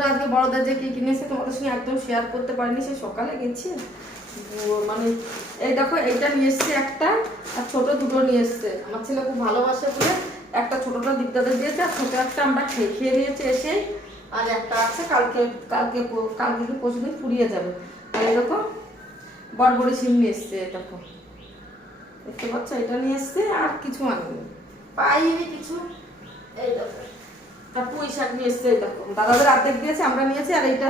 বন্ধুরা, আজকে বড়দের যে কি কিনেছে তোমাদের সঙ্গে একদম শেয়ার করতে পারিনি সে সকালে গেছি। মানে এই দেখো, এইটা নিয়ে এসছে একটা, আর ছোট দুটো নিয়ে এসছে। আমার ছেলে খুব ভালোবাসে বলে, একটা ছোটটা দিকটাতে দিয়েছে, আর ছোট একটা আমরা খেয়ে খেয়ে নিয়েছি এসে। আর একটা আছে, কালকে কালকে কালকে কি পরশু দিন ফুরিয়ে যাবে। আর এরকম বড়বড়ি সিম নিয়ে এসছে দেখো। দেখতে পাচ্ছ, এটা নিয়ে এসছে, আর কিছু আনিনি। পাইনি কিছু। এই দেখো। আর পুঁই শাক নিয়ে দাদাদের আমরা নিয়েছি, আর এইটা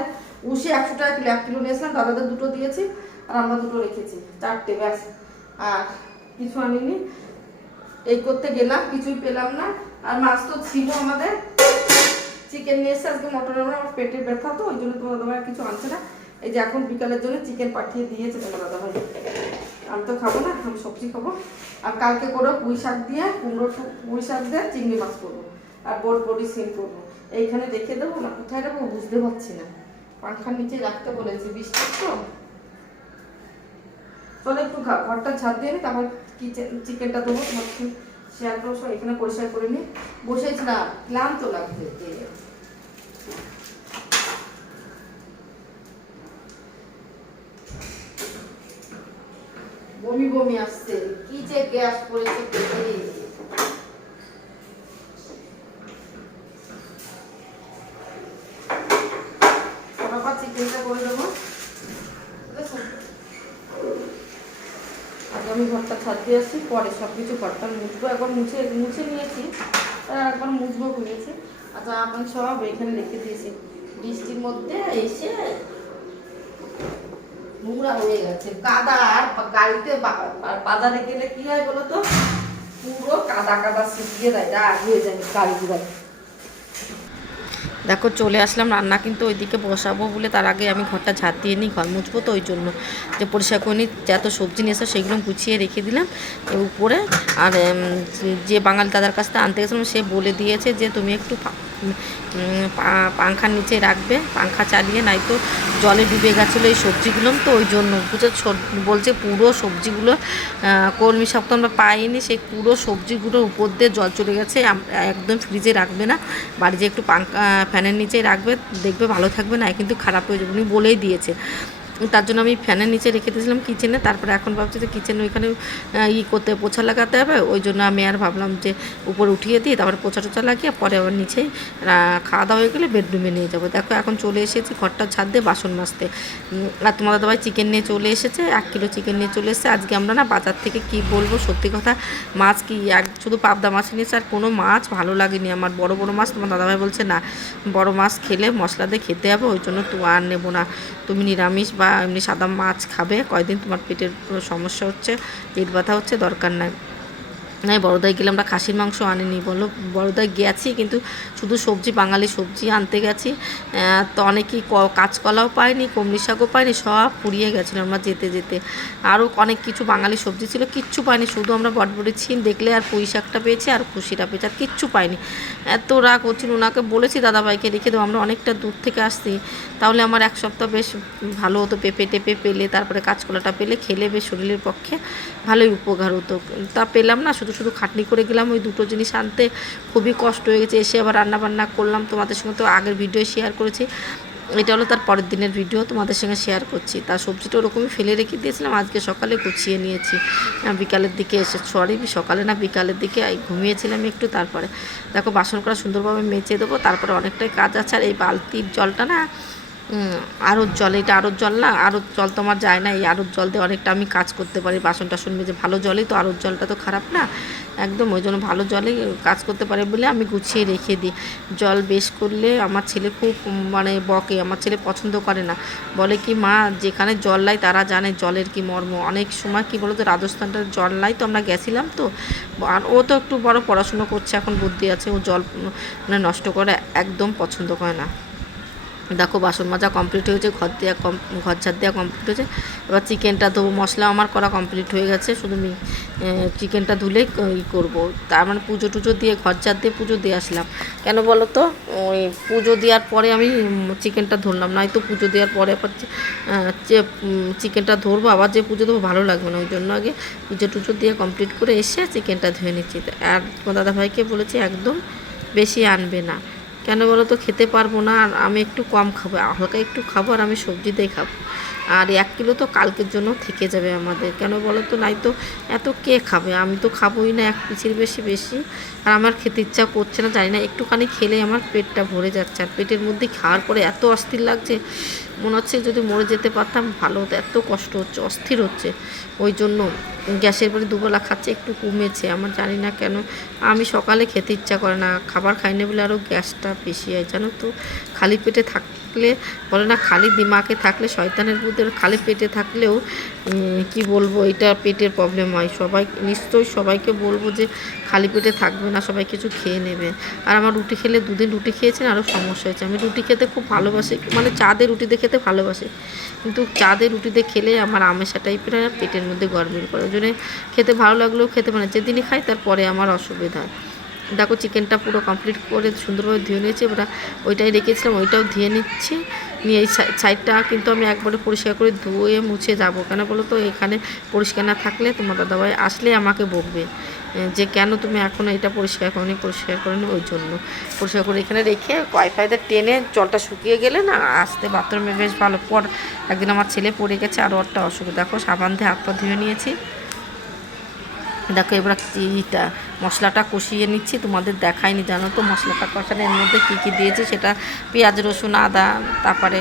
উষে একশো টাকা এক কিলো দাদাদের দুটো দিয়েছি, আর আমরা দুটো রেখেছি, চারটে, ব্যাস। আর কিছু আনিনি, এই করতে গেলাম, কিছুই পেলাম না, আর মাছ তো ছিল আমাদের, চিকেন নিয়ে এসে মটন আমার পেটে ব্যথা তো, ওই জন্য তোমার দাদা কিছু আনছে না, এই যে এখন বিকালের জন্য চিকেন পাঠিয়ে দিয়েছে তোমার দাদা ভাই আমি তো খাব না, আমি সবজি খাব, আর কালকে করে পুঁই শাক দিয়ে, কুমড়ো, পুঁই শাক দিয়ে চিংড়ি মাছ করব। আর বোট বডি সিম করব। এইখানে রেখে দেবো না, কোথায় রাখব বুঝতে পারছি না। পাংখার নিচে রাখতে বলেছি, বৃষ্টি তো। চলো একটু ঘরটা ঝাড় দিয়ে নি, তারপর চিকেনটা দেবো, তোমার শেয়ার করো সব, এখানে পরিষ্কার করে নি। বসেছিলাম, ক্লান্ত লাগছে বমি বমি আসছে, কি যে গ্যাস পড়েছে পেটে বাবা চিকেনটা করে দেবো দেখো আগে আমি ঘরটা ছাদ দিয়ে আসি পরে সব কিছু ঘরটা মুছবো। একবার মুছে মুছে নিয়েছি একবার মুছবো আর জামা প্যান্ট সব এখানে রেখে দিয়েছি। বৃষ্টির মধ্যে এসে নোংরা হয়ে গেছে। কাদা আর গাড়িতে বাজারে গেলে কি হয় বলো তো? পুরো কাদা কাদা শিখিয়ে দেয় হয়ে যায় গাড়ি ঘুরায়। দেখো, চলে আসলাম, রান্না কিন্তু ওইদিকে বসাবো বলে তার আগে আমি ঘরটা ঝাড় দিয়ে নিই, ঘর মুছবো তো ওই জন্য। যে পরিষ্কার করে নিই যত সবজি নিয়ে এসে, সেগুলো গুছিয়ে রেখে দিলাম উপরে। আর যে বাঙালি দাদার কাছ থেকে আনতে গেছিলাম, সে বলে দিয়েছে যে, তুমি একটু পাংখার নিচে রাখবে, পাংখা চালিয়ে নাই তো জলে ডুবে গেছিল এই সবজিগুলো তো, ওই জন্য বুঝে বলছে পুরো সবজিগুলো কলমি শাক তো আমরা পাইনি, সেই পুরো সবজিগুলোর উপর দিয়ে জল চলে গেছে একদম ফ্রিজে রাখবে না, বাড়িতে একটু পাঙ্খা ফ্যানের নিচেই রাখবে, দেখবে ভালো থাকবে না, কিন্তু খারাপ হয়ে যাবে, উনি বলেই দিয়েছে। তার জন্য আমি ফ্যানের নিচে রেখে দিয়েছিলাম কিচেনে তারপরে এখন ভাবছি যে কিচেনে ওইখানে ই করতে, পোছা লাগাতে হবে। ওই জন্য আমি আর ভাবলাম যে উপরে উঠিয়ে দিই, তারপরে পোছা টোচা লাগিয়ে পরে আবার নিচেই খাওয়া দাওয়া হয়ে গেলে বেডরুমে নিয়ে যাব। দেখো এখন চলে এসেছি ঘরটা ছাদ দিয়ে বাসন মাজতে। আর তোমার দাদাভাই চিকেন নিয়ে চলে এসেছে, এক কিলো চিকেন নিয়ে চলে এসেছে। আজকে আমরা না বাজার থেকে কি বলব, সত্যি কথা, মাছ কি এক, শুধু পাবদা মাছ নিয়েছে আর কোনো মাছ ভালো লাগেনি আমার। বড় বড় মাছ তোমার দাদাভাই বলছে না, বড় মাছ খেলে মশলা দিয়ে খেতে হবে, ওই জন্য তো আর নেব না। তুমি নিরামিষ বা এমনি সাদা মাছ খাবে। কয়দিন তোমার পেটের সমস্যা হচ্ছে? পেট ব্যথা হচ্ছে? দরকার নাই। নাই বড়দায় গেলে আমরা খাসির মাংস আনিনি, বলো বড়দায় গেছি কিন্তু শুধু সবজি, বাঙালি সবজি আনতে গেছি। তো অনেকেই কাঁচকলাও পাইনি কমলি শাকও পাইনি সব পুড়িয়ে গেছিল আমরা যেতে যেতে। আরও অনেক কিছু বাঙালি সবজি ছিল, কিচ্ছু পাইনি শুধু আমরা বটবটি ছিন, দেখলে আর পুঁই শাকটা পেয়েছি, আর খুশিটা পেয়েছি, আর কিচ্ছু পাইনি এত রাগ হচ্ছিল ওনাকে বলেছি, দাদাভাইকে রেখে দেবো আমরা অনেকটা দূর থেকে আসছি, তাহলে আমার এক সপ্তাহ বেশ ভালো হতো, পেঁপে টেপে পেলে, তারপরে কাঁচকলাটা পেলে, খেলে বেশ শরীরের পক্ষে ভালোই উপকার হতো। তা পেলাম না, শুধু শুধু শুধু খাটনি করে গেলাম, ওই দুটো জিনিস আনতে খুবই কষ্ট হয়ে গেছে। এসে আবার রান্না বান্না করলাম, তোমাদের সঙ্গে তো আগের ভিডিও শেয়ার করেছি। এটা হলো তার পরের দিনের ভিডিও তোমাদের সঙ্গে শেয়ার করছি। তার সবজিটা ওরকমই ফেলে রেখে দিয়েছিলাম, আজকে সকালে গুছিয়ে নিয়েছি। বিকালের দিকে এসে সরি সকালে না, বিকালের দিকে ঘুমিয়েছিলাম একটু, তারপরে দেখো বাসন করা সুন্দরভাবে মেচে দেবো, তারপরে অনেকটাই কাজ আছে, আর এই বালতির জলটা না আরও জল, এটা আরও জল না আরও জল তো আমার যায় না, এই আরও জল দিয়ে অনেকটা আমি কাজ করতে পারি বাসন টাসন মেজে ভালো জলেই তো আরও জলটা তো খারাপ না? একদম, ওই জন্য ভালো জলে কাজ করতে পারে বলে আমি গুছিয়ে রেখে দিই। জল বেশ করলে আমার ছেলে খুব মানে বকে, আমার ছেলে পছন্দ করে না। বলে কি, মা, যেখানে জল লাই তারা জানে জলের কি মর্ম। অনেক সময় কি বলতো, রাজস্থানটার জল লাই তো, আমরা গেছিলাম তো, আর ও তো একটু বড় পড়াশুনো করছে, এখন বুদ্ধি আছে, ও জল মানে নষ্ট করে একদম পছন্দ করে না। দেখো বাসন মাজা কমপ্লিট হয়েছে ঘর দেওয়া কম ঘর ঝাড় দেওয়া কমপ্লিট হয়েছে। এবার চিকেনটা ধোবো মশলা আমার করা কমপ্লিট হয়ে গেছে শুধু চিকেনটা ধুলেই ই করব। তার মানে পুজো টুজো দিয়ে ঘর ঝাড় দিয়ে পুজো দিয়ে আসলাম। কেন বলো তো? ওই পুজো দেওয়ার পরে আমি চিকেনটা ধরলাম নয়তো পুজো দেওয়ার পরে আবার যে, চিকেনটা ধরবো আবার যে পুজো দেবো ভালো লাগবে না ওই জন্য আগে পুজো টুজো দিয়ে কমপ্লিট করে এসে চিকেনটা ধুয়ে নিচ্ছি। আর দাদাভাইকে বলেছি একদম বেশি আনবে না। কেন বলো তো খেতে পারব না আর আমি একটু কম খাব, হালকা একটু খাব আর আমি সবজিতেই খাব। আর এক কিলো তো কালকের জন্য থেকে যাবে আমাদের। কেন বলো তো? নাই তো এত কে খাবে? আমি তো খাবোই না, এক পিসের বেশি বেশি। আর আমার খেতে ইচ্ছা করছে না, জানি না, একটুখানি খেলে আমার পেটটা ভরে যাচ্ছে। আর পেটের মধ্যে খাওয়ার পরে এত অস্থির লাগছে, মনে হচ্ছে যদি মরে যেতে পারতাম, ভালো হতো। এত কষ্ট হচ্ছে, অস্থির হচ্ছে। ওই জন্য গ্যাসের পরে দুবেলা খাচ্ছে, একটু কমেছে। আমার জানি না কেন, আমি সকালে খেতে ইচ্ছা করে না, খাবার খাই না বলে আরও গ্যাসটা বেশি হয়, জানো তো? খালি পেটে থাকলে, বলে না খালি দিমাগে থাকলে শয়তানের বুদ্ধি খালি পেটে থাকলেও কি বলব, এটা পেটের প্রবলেম হয়। সবাই, নিশ্চয়ই সবাইকে বলব যে খালি পেটে থাকবে না, সবাই কিছু খেয়ে নেবে। আর আমার রুটি খেলে দুদিন রুটি খেয়েছেন, আরও সমস্যা হয়েছে। আমি রুটি খেতে খুব ভালোবাসি মানে চাঁদের রুটি দিয়ে খেতে ভালোবাসি। কিন্তু চাঁদের রুটি দিয়ে খেলে আমার আমেশা টাইপের পেটের মধ্যে গরমিল করে। ওই খেতে ভালো লাগলেও খেতে পারে যেদিনই খাই তারপরে আমার অসুবিধা হয়। দেখো চিকেনটা পুরো কমপ্লিট করে সুন্দরভাবে ধুয়ে নিয়েছি, এবার ওইটাই রেখেছিলাম, ওইটাও ধুয়ে নিচ্ছি। নিয়ে এই সাই- সাইডটা কিন্তু আমি একবারে পরিষ্কার করে ধুয়ে মুছে যাব। কেন বলো তো? এখানে পরিষ্কার না থাকলে তোমার দাদাভাই আসলে আমাকে বকবে। যে কেন তুমি এখনও এটা পরিষ্কার করনি পরিষ্কার করনি ওই জন্য। পরিষ্কার করে এখানে রেখে ওয়াইফাইতে টেনে জলটা শুকিয়ে গেলে না, আসতে বাথরুমে বেশ ভালো। পর একদিন আমার ছেলে পড়ে গেছে, আর ওরটা অসুবিধা দেখো সাবান দিয়ে হাত পা ধুয়ে নিয়েছি। দেখো এবার চিটা মশলাটা কষিয়ে নিচ্ছি, তোমাদের দেখাইনি, জানো তো মশলাটা কষানো এর মধ্যে কী কী দিয়েছি সেটা পেঁয়াজ, রসুন, আদা, তারপরে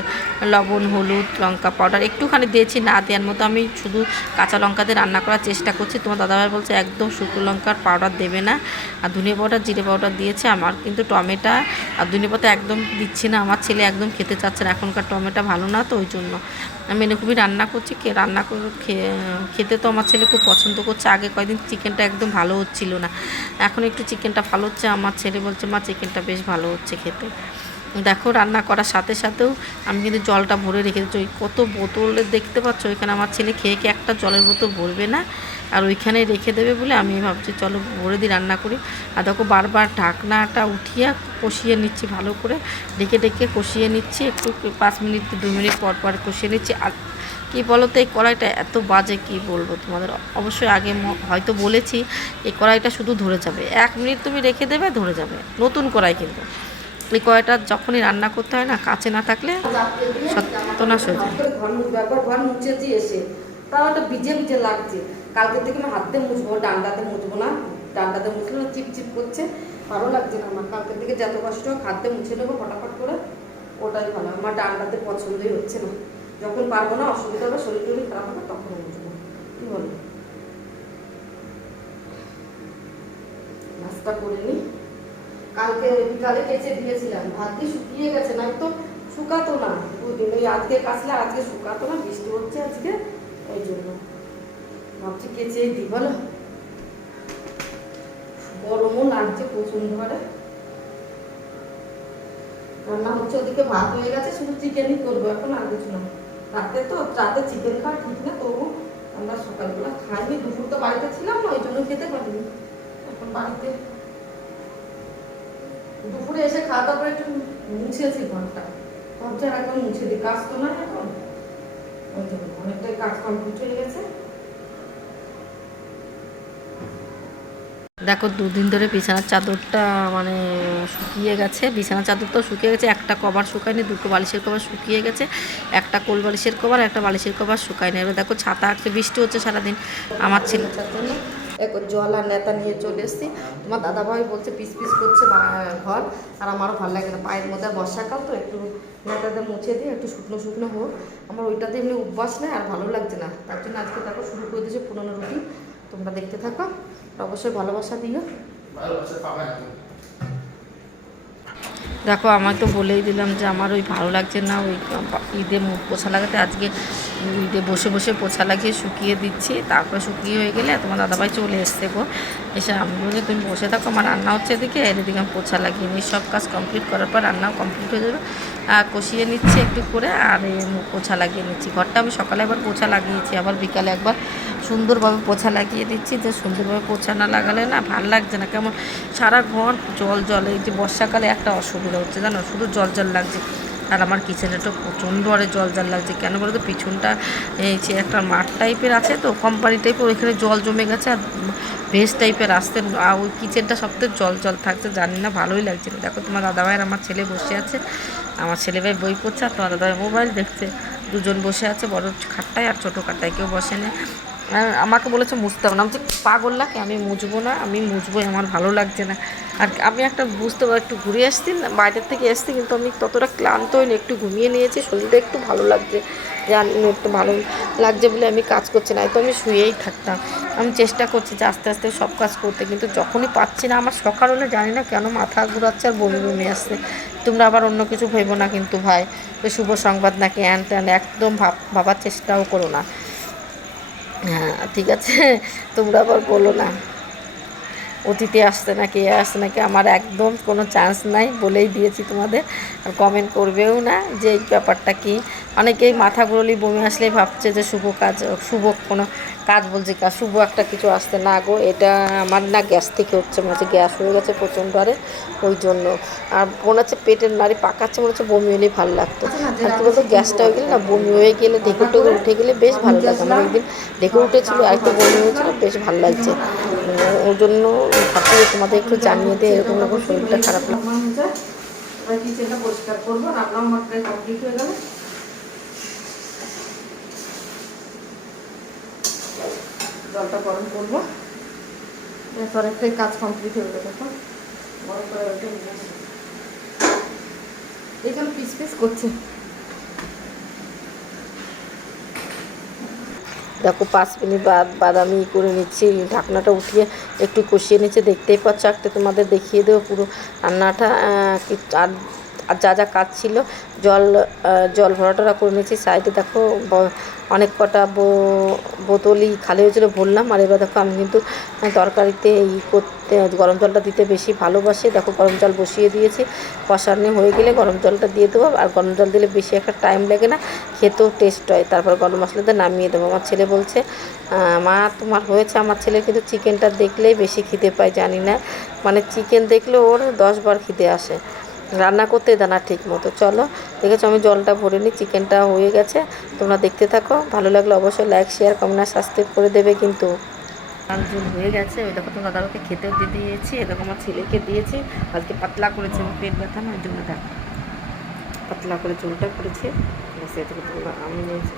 লবণ, হলুদ, লঙ্কা পাউডার একটুখানি দিয়েছি, না দেওয়ার মতো আমি শুধু কাঁচা লঙ্কা দিয়ে রান্না করার চেষ্টা করছি। তোমার দাদাভাই বলছে একদম শুকনো লঙ্কার পাউডার দেবে না, আর ধনে পাউডার, জিরে পাউডার দিয়েছে আমার, কিন্তু টমেটো আর ধনে পাতা একদম দিচ্ছি না, আমার ছেলে একদম খেতে চাচ্ছে না, এখনকার টমেটো ভালো না তো ওই জন্য। আমি এরকমই রান্না করছি রান্না করে খেতে তো আমার ছেলে খুব পছন্দ করছে, আগে কয়দিন চিকেনটা একদম ভালো হচ্ছিল না। এখন একটু চিকেনটা ভালো হচ্ছে। আমার ছেলে বলছে, মা, চিকেনটা বেশ ভালো হচ্ছে খেতে। দেখো, রান্না করার সাথে সাথেও আমি কিন্তু জলটা ভরে রেখে দিচ্ছি ওই কত বোতলে দেখতে পাচ্ছ? ওইখানে আমার ছেলে খেয়ে খেয়ে একটা জলের বোতল ভরবে না। আর ওইখানে রেখে দেবে বলে আমি ভাবছি, চলো, ভরে দিই রান্না করি। আর দেখো, বারবার ঢাকনাটা উঠিয়ে কষিয়ে নিচ্ছি ভালো করে। ডেকে ডেকে কষিয়ে নিচ্ছি, একটু পাঁচ মিনিট, দু মিনিট পর পর কষিয়ে নিচ্ছি। আর কী বলো তো এই কড়াইটা এত বাজে কি বলব তোমাদের? অবশ্যই আগে হয়তো বলেছি, এই কড়াইটা শুধু ধরে যাবে। এক মিনিট তুমি রেখে দেবে, ধরে যাবে। নতুন কড়াই কিন্তু। এই কড়াইটা যখনই রান্না করতে হয় না কাছে না থাকলে সত্যনাশ হয়ে যায়। ঘর মুছেছি এসে তাও একটা ভিজে ভিজে লাগছে। কালকে থেকে আমি হাত মুছবো, ডান্ডাতে মুছবো না। ডান্ডাতে মুছলে চিপচিপ করছে। ভালো লাগছে না আমার। কালকে থেকে যত কষ্ট হোক, হাত মুছে নেব, ফটাফট করে। ওটাই ভালো। আমার ডান্ডাতে পছন্দই হচ্ছে না। যখন পারব না, অসুবিধা হবে, শরীর টরীর খারাপ হবে, তখন মুছবো কি বলো? নাস্তা করে কালকে বিকালে কেচে দিয়েছিলাম। ভাগ্যে শুকিয়ে গেছে না তো শুকাতো না। দুদিন ওই আজকে আর আজকে শুকাতো না, বৃষ্টি হচ্ছে আজকে ওই জন্য। ভাবছি কেচে দিই, বলো? গরমও লাগছে প্রচণ্ড হারে। রান্না হচ্ছে ওদিকে, ভাত হয়ে গেছে, শুধু চিকেনই করব, এখন আর কিছু না। রাতে তো রাতে চিকেন খাওয়া ঠিক না, তবু আমরা সকালবেলা খাইনি দুপুর তো বাড়িতে ছিলাম না, ওই জন্য খেতে পারিনি। এখন বাড়িতে। দুপুরে এসে খাওয়া দাওয়া করে একটু মুছেছি ঘরটা। ঘরটা একদম মুছে দিই। কাজ তো না এখন। অনেকটাই কাজ কমপ্লিট হয়ে গেছে। দেখো, দুদিন ধরে বিছানার চাদরটা মানে শুকিয়ে গেছে। বিছানার চাদরটাও শুকিয়ে গেছে, একটা কভার শুকায়নি, দুটো বালিশের কভার শুকিয়ে গেছে, একটা কোল বালিশের কভার একটা বালিশের কভার শুকায়নি। এবার দেখো, ছাতা আঁকতে বৃষ্টি হচ্ছে সারাদিন। আমার ছেলে এক জল আর নেতা নিয়ে চলে এসেছি। তোমার দাদা ভাই বলছে, পিস পিস করছে ঘর, আর আমারও ভালো লাগে না। পায়ের মধ্যে বর্ষাকাল তো একটু নেতাতে মুছে দিয়ে একটু শুকনো শুকনো হোক। আমার ওইটাতে এমনি অভ্যাস নেই, আর ভালো লাগছে না। তার জন্য আজকে দেখো, শুরু করে দিয়েছে পুরোনো রুটি তোমরা দেখতে থাকো। অবশ্যই ভালোবাসা দিও। দেখো আমায় তো বলেই দিলাম যে আমার ওই ভালো লাগছে না ওই ঈদে মুখ পোছা লাগাতে। আজকে ঈদে বসে বসে পোছা লাগিয়ে শুকিয়ে দিচ্ছি। তারপরে শুকিয়ে হয়ে গেলে তোমার দাদাভাই চলে এসছে গো। এসে আমি বলি তুমি বসে থাকো আমার রান্না হচ্ছে এদিকে। এর এদিকে আমি পোছা লাগিয়ে নিই। সব কাজ কমপ্লিট করার পর রান্নাও কমপ্লিট হয়ে যাবে। আর কষিয়ে নিচ্ছি একটু করে আর এই মুখ পোছা লাগিয়ে নিচ্ছি। ঘরটা আমি সকালে একবার পোছা লাগিয়েছি আবার বিকালে একবার সুন্দরভাবে পোছা লাগিয়ে দিচ্ছি, যে সুন্দরভাবে পোছা না লাগালে না ভালো লাগছে না। কেমন সারা ঘর জল জল, এই যে বর্ষাকালে একটা অসুবিধা হচ্ছে জানো, শুধু জল জল লাগছে। আর আমার কিচেনেটা প্রচণ্ড আরে জল জল লাগছে। কেন বলো তো, পিছনটা এই যে একটা মাঠ টাইপের আছে তো, কোম্পানি টাইপের, ওইখানে জল জমে গেছে আর ভেজ টাইপের আসতে আর ওই কিচেনটা সবথেকে জল জল থাকছে, জানি না, ভালোই লাগছে না। দেখো, তোমার দাদাভাইয়ের আমার ছেলে বসে আছে, আমার ছেলে ভাই বই পড়ছে আর তোমার দাদাভাই মোবাইল দেখছে। দুজন বসে আছে, বড় খাটটায় আর ছোটো খাটটায়, কেউ বসে না। আমাকে বলেছে মুছতে হবে না। আমি পাগল লাগে আমি মুছবো না, আমি মুছবোই, আমার ভালো লাগছে না। আর আমি একটা বুঝতে পারি, একটু ঘুরে আসছি, বাইরের থেকে এসছি, কিন্তু আমি ততটা ক্লান্ত হইনি, একটু ঘুমিয়ে নিয়েছি, শরীরটা একটু ভালো লাগছে জানি একটু ভালো লাগছে বলে আমি কাজ করছি না, তো আমি শুয়েই থাকতাম। আমি চেষ্টা করছি যে আস্তে আস্তে সব কাজ করতে, কিন্তু যখনই পাচ্ছি না, আমার সকাল হলে জানি না কেন মাথা ঘুরাচ্ছে আর বমি বমি আসছে। তোমরা আবার অন্য কিছু ভেবো না কিন্তু ভাই শুভ সংবাদ নাকি হ্যান ত্যান একদম ভাব, ভাবার চেষ্টাও করো না। হ্যাঁ ঠিক আছে। তোমরা আবার বলো না। অতীতে আসছে না কে আসছে কে আমার একদম কোনো চান্স নাই বলেই দিয়েছি তোমাদের। আর কমেন্ট করবেও না যে এই ব্যাপারটা কী। অনেকেই মাথা বমি আসলেই ভাবছে যে শুভ কাজ, শুভ কোনো কাজ বলছে কাজ শুভ একটা কিছু আসতে না গো, এটা আমার না গ্যাস থেকে হচ্ছে, মনে হচ্ছে গ্যাস হয়ে গেছে প্রচণ্ড আরে ওই জন্য। আর মনে হচ্ছে পেটের নাড়ি পাকাচ্ছে, মনে হচ্ছে বমি হলেই ভালো লাগতো। আর কি বলতো, গ্যাসটা হয়ে গেলে না বমি হয়ে গেলে, ঢেকুর টেকুর উঠে গেলে বেশ ভালো লাগে আমার একদিন ঢেকুর উঠেছিল, আর একটু বমি হয়েছিল, বেশ ভালো লাগছে। ওই জন্য ভাবছি তোমাদের একটু জানিয়ে দিয়ে এরকম এরকম শরীরটা খারাপ লাগে কিচেনটা পরিষ্কার করব রান্না আমার প্রায় কমপ্লিট হয়ে জলটা গরম করব। এরপর একটাই কাজ কমপ্লিট হয়ে গেল দেখো। গরম করে। এখানে পিস পিস করছে। দেখো, পাঁচ মিনিট বাদ বাদামি করে নিচ্ছি, ঢাকনাটা উঠিয়ে একটু কষিয়ে নিচ্ছে। দেখতেই পাচ্ছ একটা তোমাদের দেখিয়ে দেবো পুরো রান্নাটা। আর আর যা যা কাজ ছিল, জল জল ভরাটরা করে নিয়েছি। সাইডে দেখো অনেক কটা বোতলই খালি হয়েছিল ভরলাম। আর এবার দেখো, আমি কিন্তু তরকারিতে এই করতে, গরম জলটা দিতে বেশি ভালোবাসি। দেখো, গরম জল বসিয়ে দিয়েছি। কষানো হয়ে গেলে গরম জলটা দিয়ে দেবো। আর গরম জল দিলে বেশি একটা টাইম লাগে না, খেতেও টেস্ট হয়। তারপর গরম মশলাতে নামিয়ে দেবো। আমার ছেলে বলছে মা, তোমার হয়েছে। আমার ছেলে কিন্তু চিকেনটা দেখলেই বেশি খিদে পায়, জানি না। মানে চিকেন দেখলে ওর দশ বার খিদে আসে। রান্না করতে দানা ঠিক মতো চলো, দেখেছ আমি জলটা ভরে নিই, চিকেনটা হয়ে গেছে। তোমরা দেখতে থাকো, ভালো লাগলে অবশ্যই লাইক শেয়ার কমেন্ট সাবস্ক্রাইব করে দেবে কিন্তু। ঝোল হয়ে গেছে, ওই দেখো তো দাদাকে খেতেও দিয়ে দিয়েছি এরকম আমার ছেলেকে দিয়েছি আজকে পাতলা করেছে, আমার পেট ব্যথা না, ওই জন্য দেখো। পাতলা করে চুলটা করেছে তোমরা আমি নিয়েছি।